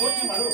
put nhưng mà luôn.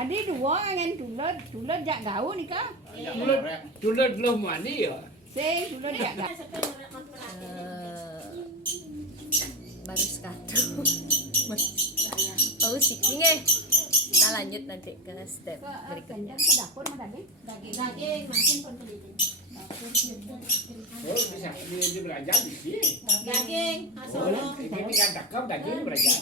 Adi dua kan dulet jak gaul ni kah? Dulet belum mandi ya. Sing dulet jak gaul. Baru sekatu. Oh sih kita lanjut nanti ke step berikutnya. Ke dapur mah daging. Daging makin peneliti. Oh bisa dia belajar di sini. Daging Oh, ini kan cakep daging belajar.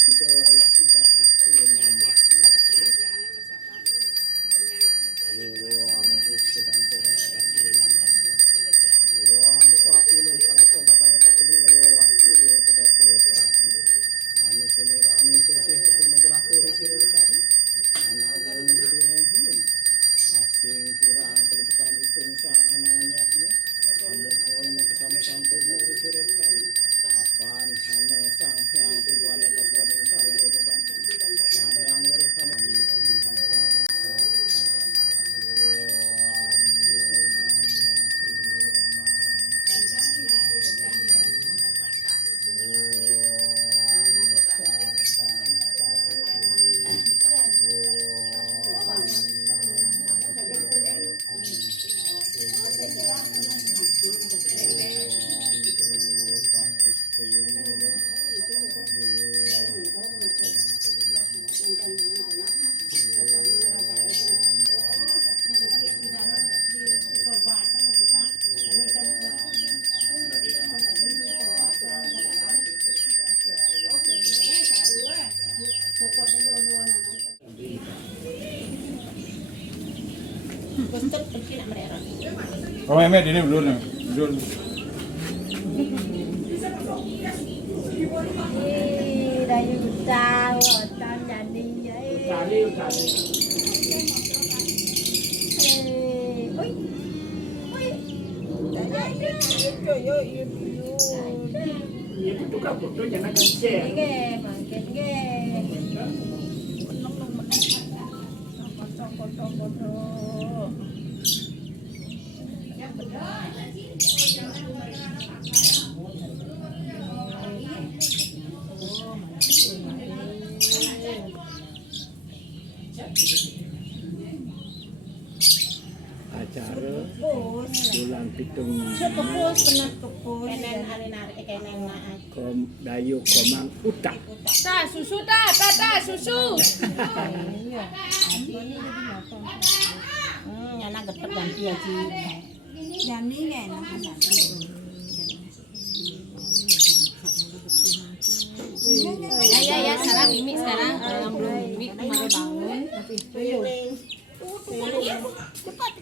Sudah orang sudah pasti nama suatu. Wah, sedang terasa nama suatu. Wah, 44 kebatan tapi ini dua wastu dua kedap dua operasi. Manusia ini rame itu sih fotografer sih tadi. Anak orang dunia yang belum. Asing kira kelutan ikun sang anak niatnya. Kamu pun kesama sampurna sih tadi. Apaan anu sang yang ribuan lepas banding sarung beban sang yang urusan Kalau Mehmet ini belum. Dari tahu otan jadi Utali. oi. Yo. Ini tukar foto jangan kan share. Ge, makin ge. Foto. Acara bulan pitung Kepus pernah kepus. Kenen hari-hari kenen naik. Dayu Komang Utak. Ta susu. Anak getep ganti ya Ci. Jani ge enak ganti. Ya sekarang Mimi sekarang yang belum Mimi kemarin bangun. Cepat.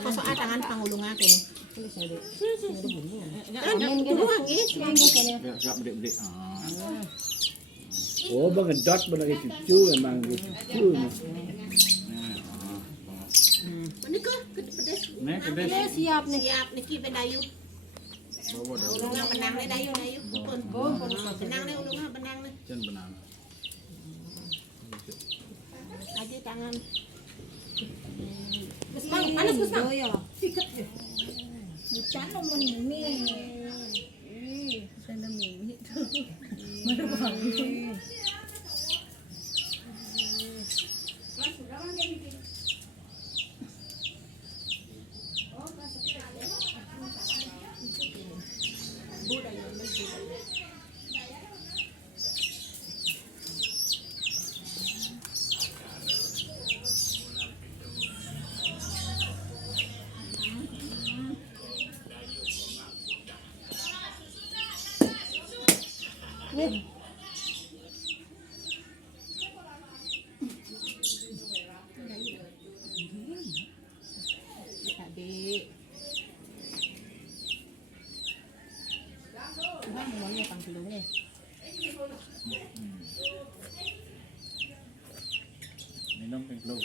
Kosok tangan pangulung aku nih. Enggak bedek. Oh, bangedot benar cucu memang cucu. Menika pedes. Nih, pedes. Siap niki pendayu. Ulungan benang nih dayu. Pun. Benang nih ulungan benang nih. Jan benang. Aja tangan. Panas Gusman. Sikat deh. Bukan nomor Mimi. Sana Mimi itu. Mana bangun. minum ping telu.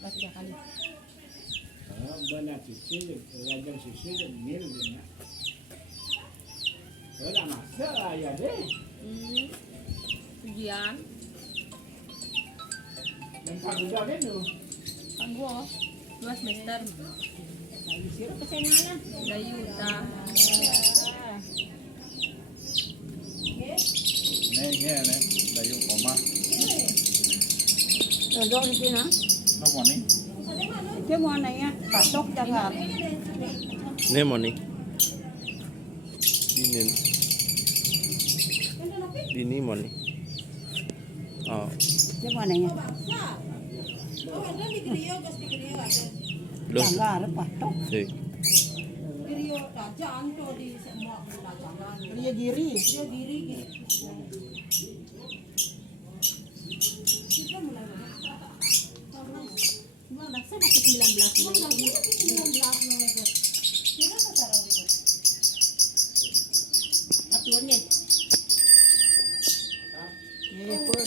Baca kali. Banyak sisi, lajang sisi mil dia. Udah masalah ya deh. Ujian. Dan paguda kan lu. Panggo. 2 semester. Siro kesenganan. Dayuta. Nghe này, dayu koma. Dodong di sini. Nó còn đi. Itu mau nanya, patok jangan. Ini mau nih. Ini mau nih. Oh, Itu mau nanya. loh, Jangan patok. sih. Dia diri. Atuannya. Iya pun.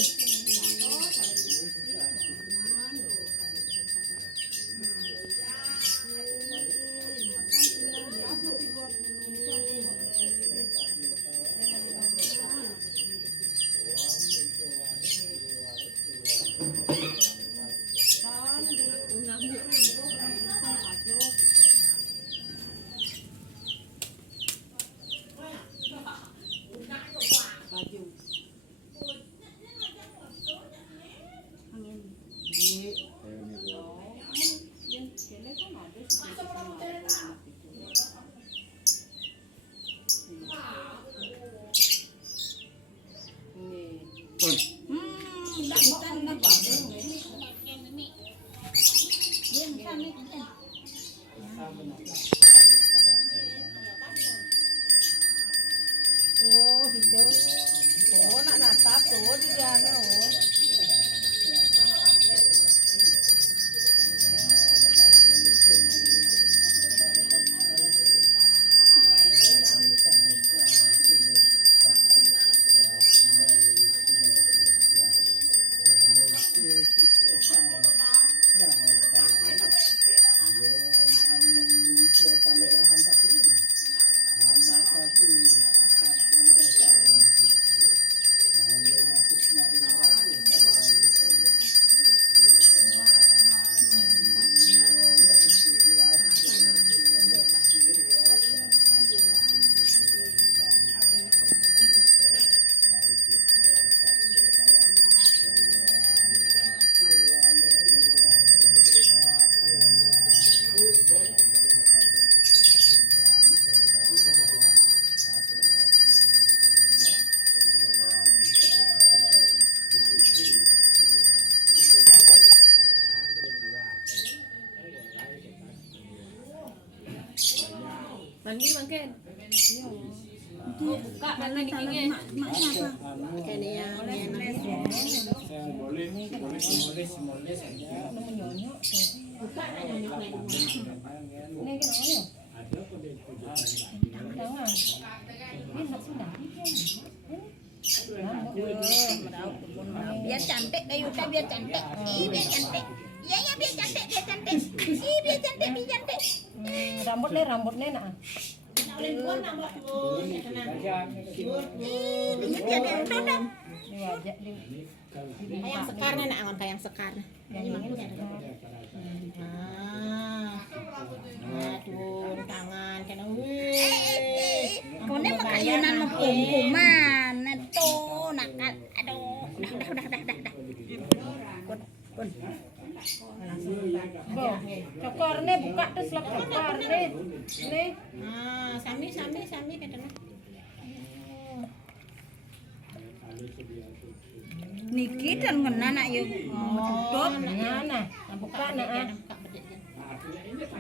Oh, gitu. Oh, nak natap tuh di sana. Oh. Mandi mungkin. Buka mana dikingnya. Kayaknya yang Boleh aja. buka nanya Ada kode tujuan. Biar cantik, Yuta biar cantik. Biar cantik. Iya, biar cantik, biar cantik. Biar cantik, biar cantik. Rambutnya nak. perempuan nambah tuh Di wajah di kayak sekar nih nak angon kayak sekar ini makanya aduh tangan kena Kone makayunan mapum-puman. Aduh, nakal. Aduh, dah. Pun. cokor nih buka terus lap cokor nih sami katanya Niki dan ngena nak yuk tutup. nah buka nah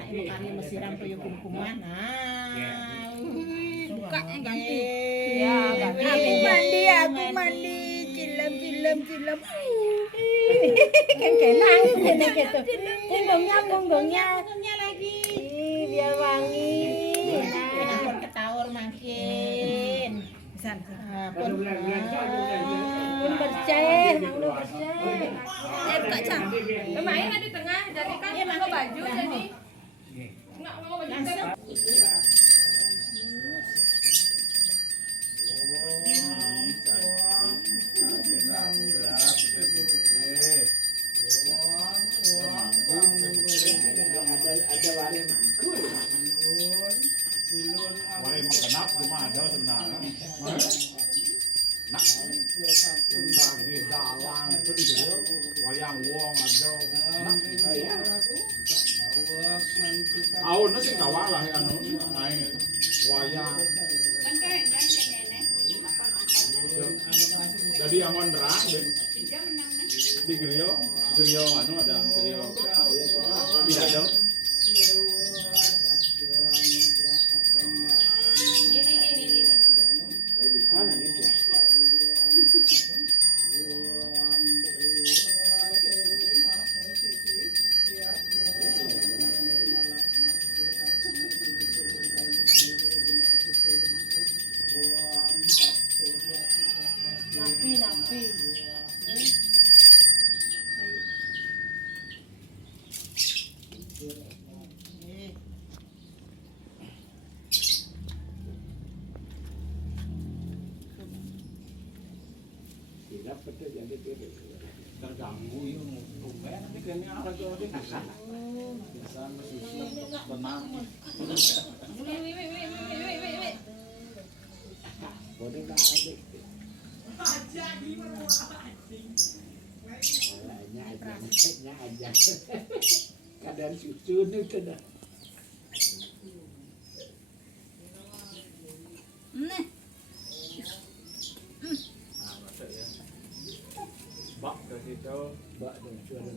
kami mesiram tuh yuk kumkuman Buka ganti. ya ganti Aku mandi. Cilam. kan kenang ini gitu gunggungnya lagi biar wangi pun ketaur makin san pun pun bersih buka Cang. Lumayan di tengah, jadi kan nggak baju jadi nggak baju kan. Wah, emang kenapa cuma ada sebenarnya. Nak, undang di dalang itu di dalam wayang wong ada. Tahun itu sih kawalah ya anu naik wayang. Jadi yang mondrang di griyo anu ada griyo. Bisa dong. Napi. Tidak betul jadi terganggu itu tumben tapi kayaknya orang tua dia bisa mesusu tenang boleh nggak adik aja kadang susu nih kadang Nih. Bak ke situ. bak dan suara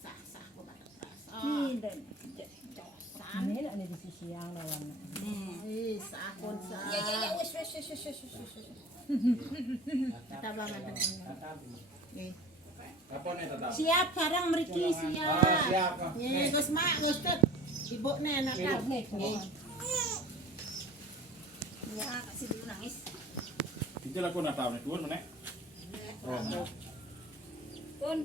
Sah kok batas rasa. Ini ada di sisi yang lawan. Sah kon sah. Ya, wes. Kita banget. Apa nih tetap? Siap sekarang meriki siap. Siap. Geus mak geus teh. Ibu nih anak Ya, kasih dulu nangis. Itu aku nak tahu nih tuan mana? Oh. Pun.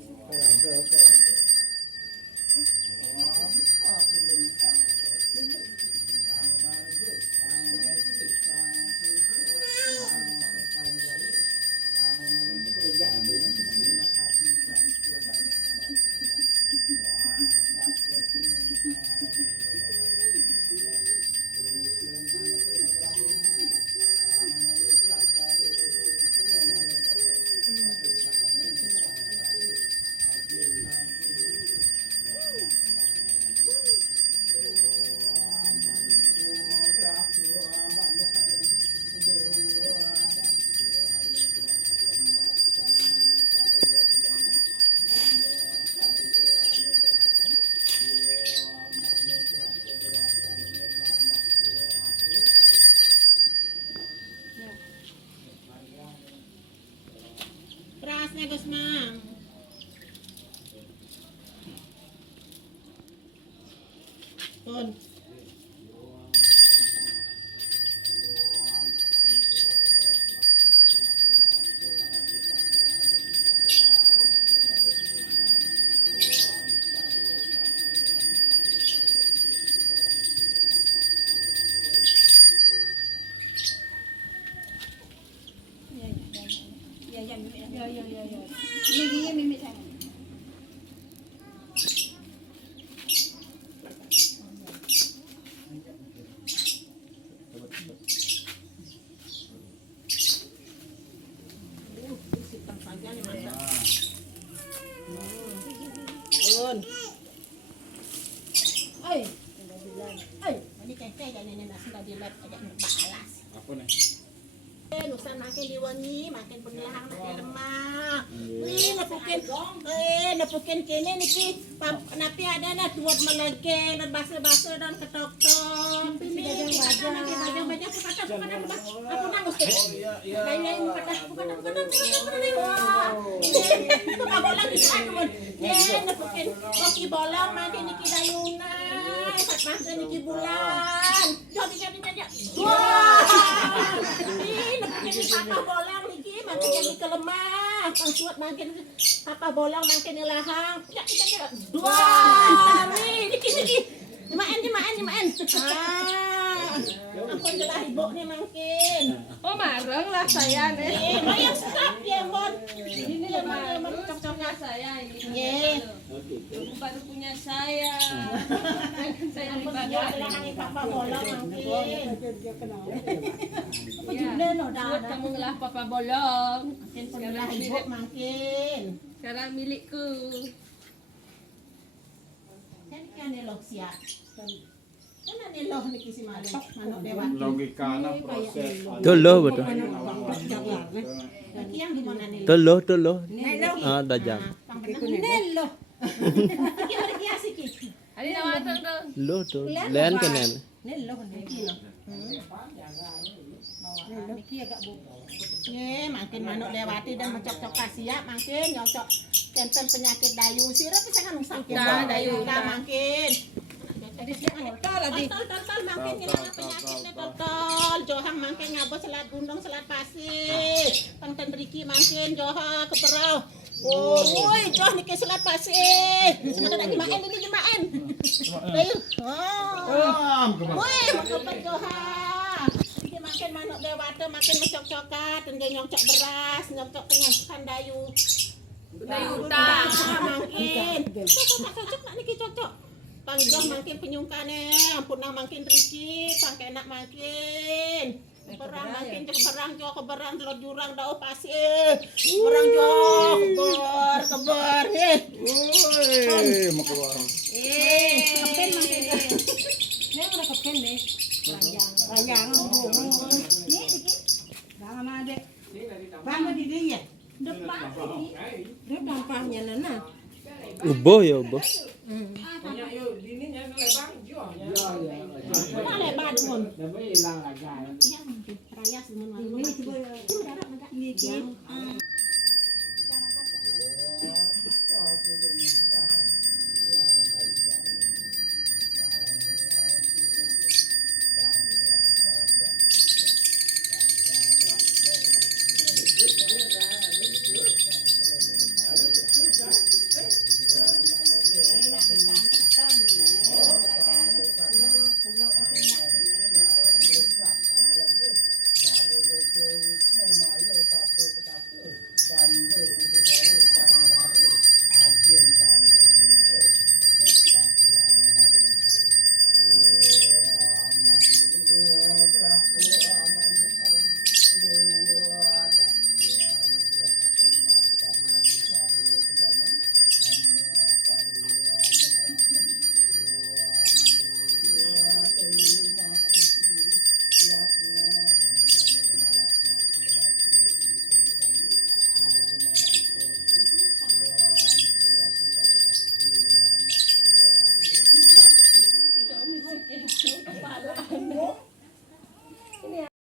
Kerasnya geus mang. Pun. Ya. Ini Mimi saya. Pun. Ai, Ini keke jangan nasi tadi lep aja balas. Apa nih? Nusan makin diwangi, makin penilahang makin lemah. Wih, napukin kini niki, napi ada na tuat melengkeng dan basa-basa dan ketok-tok. Ini bajang-bajang aku nangis deh. Lain-lain bukan. Itu kabel lagi aduan. Napukin koki bolong makin niki dayunan, makin niki bulan. Jadi. Wah. ke lemah, pangsuat makin apa bolong makin ngelahang. Ya kita dua. Niki. Jemaen. Ampun telah ibu nih makin. Oh mareng lah saya nih. Yang stop ya mon. Ini lemah cocoknya saya ini. Ye. Baru punya saya. Saya Ampun dibantu. dia ngelahang papa bolong makin. Buat kamu ngelah papa bolong. Makin telah ibu makin. Sekarang milikku. Kan elok siap. Kan elok niki si manuk dewa. Logikana proses. Tuluh betul. Niki yang di mana nih? Tuluh. Ah, dajang. Nelo. Niki ada kiasi ki. Ada nama tuh. Loh tuh. Len kenen. Nelo niki loh. Niki agak bu. Ye, makin manuk lewati dan mencocok kasia, makin nyocok kenten penyakit dayu. Sirap bisa kan usang kita dayu makin. Jadi tol makin hilang penyakitnya tol. Johang makin ngabo selat gunung selat pasir. Tangten Riki makin joha keperau. Oh, woi, joh niki selat pasir. Ada lagi main ini jemaen. Dayu. Oh. Woi, makapet joha. Iki makin manuk dewata makin mencok-cokat dan nyocok beras, nyocok penyakit dayu. Dayu Makin. Cocok nak niki cocok. Pangjoh makin penyungkane, ampun nah makin Riki, pangke enak makin. Berang makin berang jo keberang telur jurang daun pasir. Berang jo keber Woi, mau keluar. kepen makin. Ini udah kepen deh. Ranjang. Ini dikit. Jangan ada. Bang di dia. Depan ini. Dia dampaknya nana. Uboh ya uboh. Mana lebar mon. Dah boleh hilang lagi. Iya mungkin raya semua. Ini coba. Ini